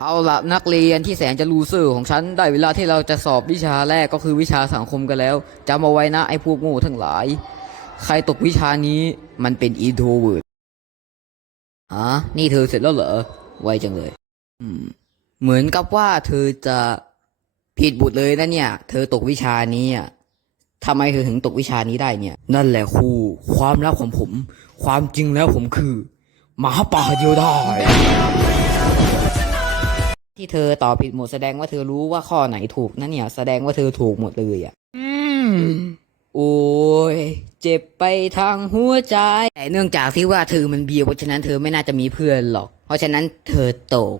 เอาละนักเรียนที่แสนจะลูเซอร์ของฉันได้เวลาที่เราจะสอบวิชาแรกก็คือวิชาสังคมกันแล้วจำเอาไว้นะไอ้พวกโง่ทั้งหลายใครตกวิชานี้มันเป็นอินโทรเวิร์ตนี่เธอเสร็จแล้วเหรอไวจังเลยอืมเหมือนกับว่าเธอจะผิดบทเลยนะเนี่ยเธอตกวิชานี้อ่ะทำไมเธอถึงตกวิชานี้ได้เนี่ยนั่นแหละครูความลับของผมความจริงแล้วผมคือหมาป่าเดียวได้ ที่เธอตอบผิดหมดแสดงว่าเธอรู้ว่าข้อไหนถูกนะเนี่ยแสดงว่าเธอถูกหมดเลยอ่ะโอ้ยเจ็บไปทางหัวใจแต่เนื่องจากที่ว่าเธอมันเบียวเพราะฉะนั้นเธอไม่น่าจะมีเพื่อนหรอกเพราะฉะนั้นเธอตก